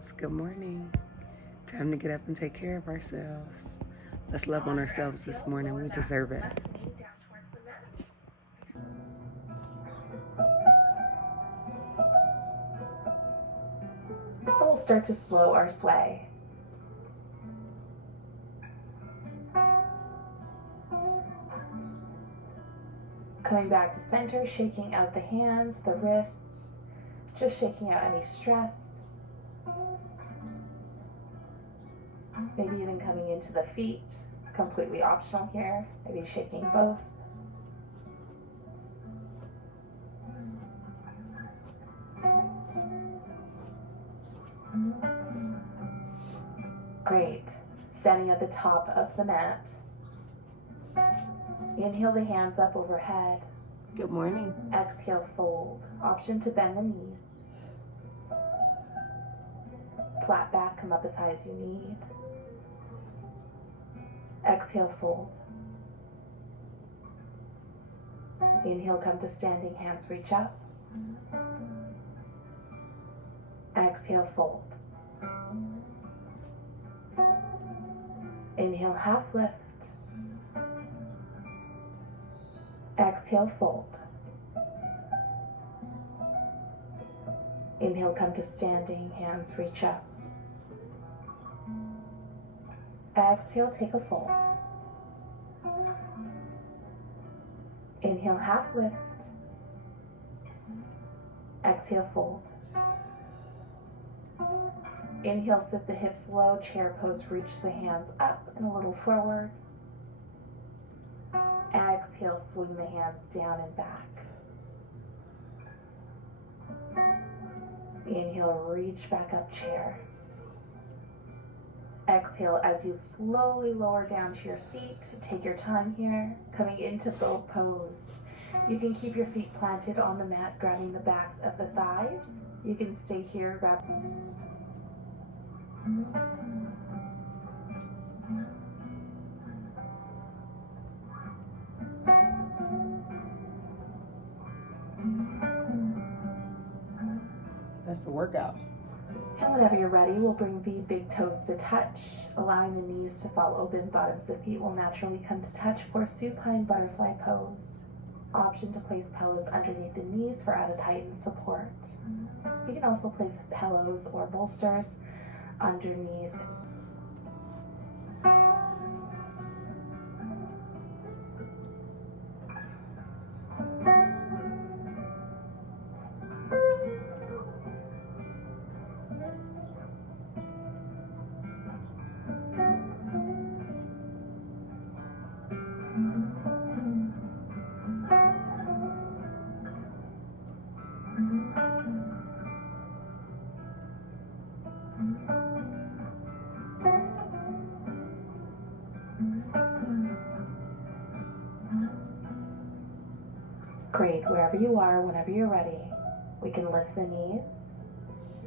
loves. Good morning. Time to get up and take care of ourselves. Let's love on ourselves this morning. We deserve it. We'll start to slow our sway. Coming back to center, shaking out the hands, the wrists, just shaking out any stress. Maybe even coming into the feet, completely optional here. Maybe shaking both. Great. Standing at the top of the mat. Inhale the hands up overhead. Good morning. Exhale, fold. Option to bend the knees. Flat back, come up as high as you need. Exhale, fold. Inhale, come to standing, hands reach up. Exhale, fold. Inhale, half lift. Exhale, fold. Inhale, come to standing, hands reach up. Exhale, take a fold. Inhale, half lift. Exhale, fold. Inhale, sit the hips low, chair pose, reach the hands up and a little forward. Exhale, swing the hands down and back. Inhale, reach back up, chair. Exhale, as you slowly lower down to your seat, take your time here, coming into boat pose. You can keep your feet planted on the mat, grabbing the backs of the thighs. You can stay here, grab. That's the workout. And whenever you're ready, we'll bring the big toes to touch, allowing the knees to fall open. Bottoms of feet will naturally come to touch for supine butterfly pose. Option to place pillows underneath the knees for added height and support. You can also place pillows or bolsters underneath. Great, wherever you are, whenever you're ready, we can lift the knees.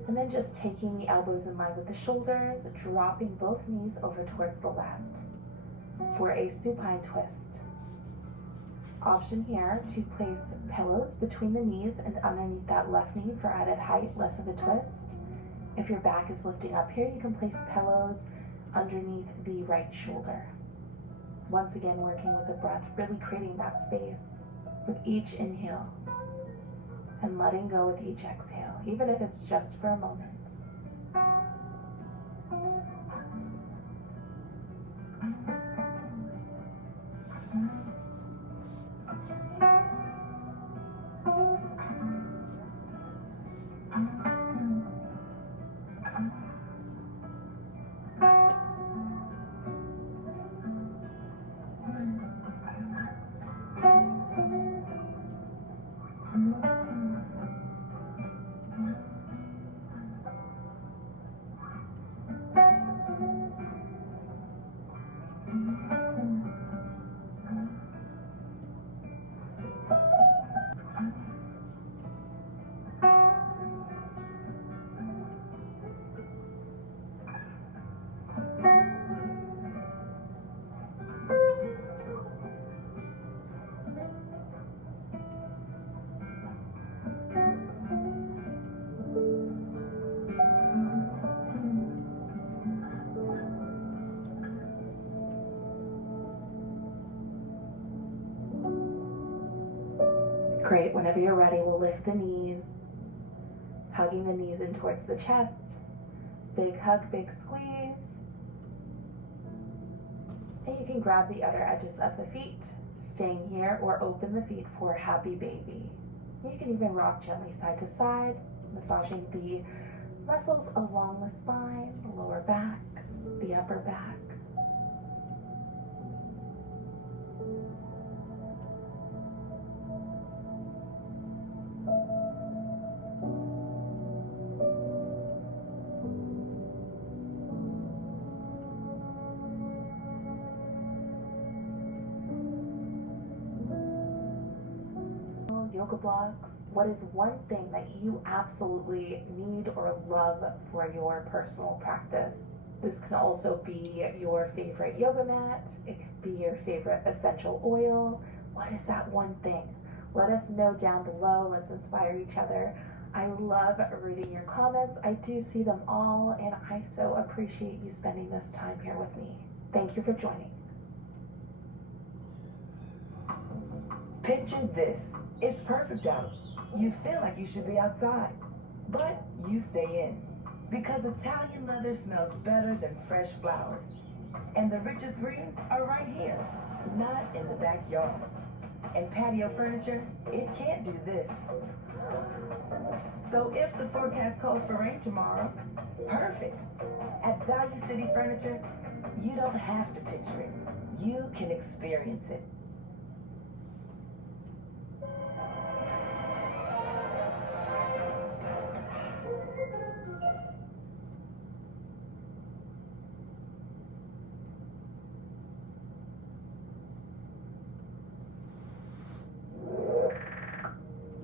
And then just taking the elbows in line with the shoulders, dropping both knees over towards the left for a supine twist. Option here to place pillows between the knees and underneath that left knee for added height, less of a twist. If your back is lifting up here, you can place pillows underneath the right shoulder. Once again, working with the breath, really creating that space with each inhale and letting go with each exhale, even if it's just for a moment. Great. Whenever you're ready, we'll lift the knees, hugging the knees in towards the chest. Big hug, big squeeze. And you can grab the outer edges of the feet, staying here, or open the feet for happy baby. You can even rock gently side to side, massaging the muscles along the spine, the lower back, the upper back. Yoga blocks, what is one thing that you absolutely need or love for your personal practice? This can also be your favorite yoga mat. It could be your favorite essential oil. What is that one thing? Let us know down below. Let's inspire each other. I love reading your comments. I do see them all, and I so appreciate you spending this time here with me. Thank you for joining. Picture this. It's perfect out. You feel like you should be outside, but you stay in. Because Italian leather smells better than fresh flowers. And the richest greens are right here, not in the backyard. And patio furniture, it can't do this. So if the forecast calls for rain tomorrow, perfect. At Value City Furniture, you don't have to picture it. You can experience it.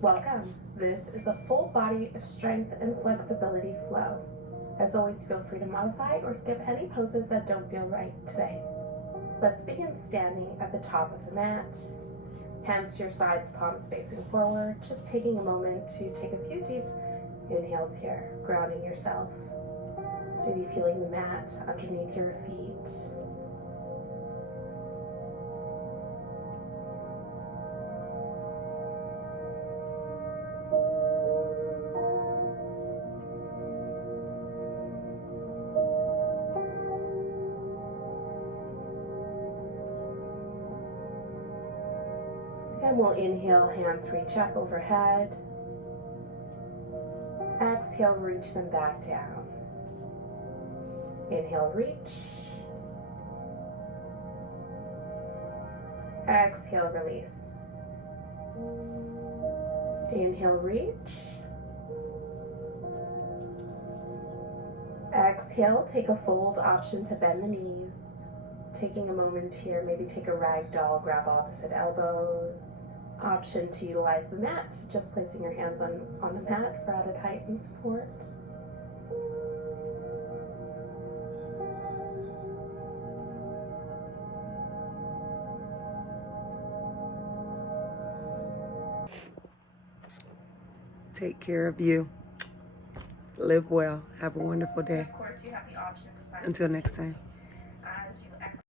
Welcome. This is a full body strength and flexibility flow. As always, feel free to modify or skip any poses that don't feel right today. Let's begin standing at the top of the mat. Hands to your sides, palms facing forward. Just taking a moment to take a few deep inhales here, grounding yourself. Maybe feeling the mat underneath your feet. And we'll inhale, hands reach up overhead. Exhale, reach them back down. Inhale, reach. Exhale, release. Inhale, reach. Exhale, take a fold option to bend the knees. Taking a moment here, maybe take a ragdoll, grab opposite elbows. Option to utilize the mat, just placing your hands on the mat for added height and support. Take care of you. Live well. Have a wonderful day. Of course, you have the option to find Until next time.